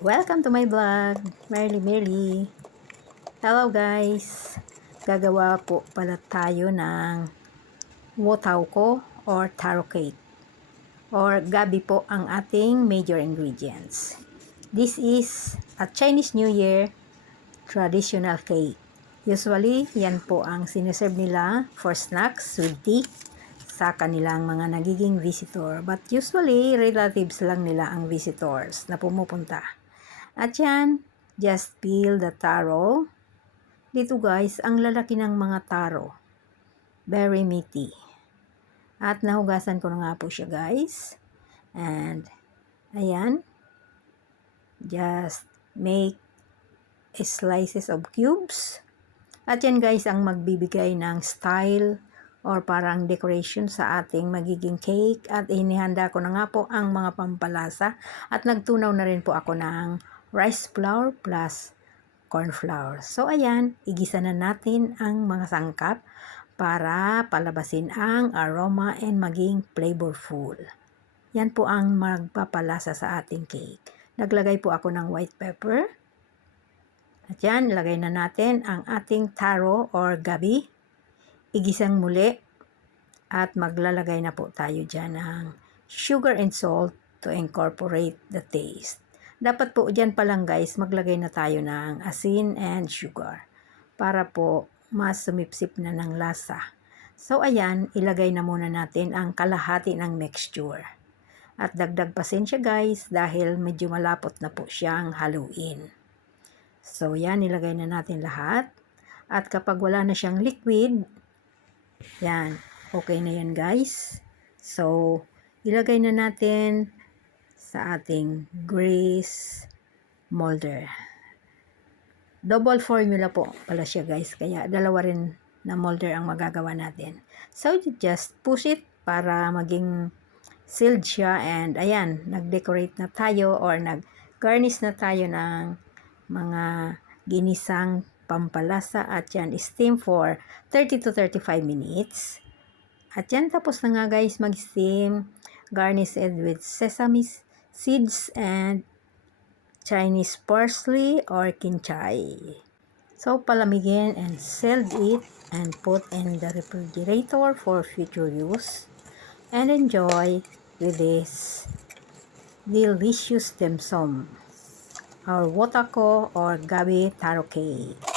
Welcome to my vlog, Merly. Hello guys! Gagawa po pala tayo ng wotaw ko or taro cake. Or gabi po ang ating major ingredients. This is a Chinese New Year traditional cake. Usually, yan po ang siniserve nila for snacks with tea sa kanilang mga nagiging visitor. But usually, relatives lang nila ang visitors na pumupunta. At yan, just peel the taro. Dito guys, ang lalaki ng mga taro. Very meaty. At nahugasan ko na nga po siya guys. And, ayan. Just make slices of cubes. At yan guys, ang magbibigay ng style or parang decoration sa ating magiging cake. At inihanda ko na nga po ang mga pampalasa. At nagtunaw na rin po ako ng rice flour plus corn flour. So ayan, igisa na natin ang mga sangkap para palabasin ang aroma and maging flavorful. Yan po ang magpapalasa sa ating cake. Naglagay po ako ng white pepper. At yan, lagay na natin ang ating taro or gabi. Igisang muli. At maglalagay na po tayo dyan ng sugar and salt to incorporate the taste. Dapat po dyan pa lang guys, maglagay na tayo ng asin and sugar para po mas sumipsip na ng lasa. So ayan, ilagay na muna natin ang kalahati ng mixture. At dagdag pasensya guys dahil medyo malapot na po siyang haluin. So yan, ilagay na natin lahat. At kapag wala na siyang liquid, yan, okay na yan guys. So, ilagay na natin sa ating grease molder. Double formula po pala siya guys, kaya dalawa rin na molder ang magagawa natin. So just push it para maging sealed siya, and ayan, nag-decorate na tayo or nag-garnish na tayo ng mga ginisang pampalasa. At yan, steam for 30 to 35 minutes. At yan, tapos na nga guys mag-steam. Garnish it with sesame seeds and Chinese parsley or kinchay. So palamigin and sealed it and put in the refrigerator for future use. And enjoy with this delicious dim sum, our wotako or gabi taro cake.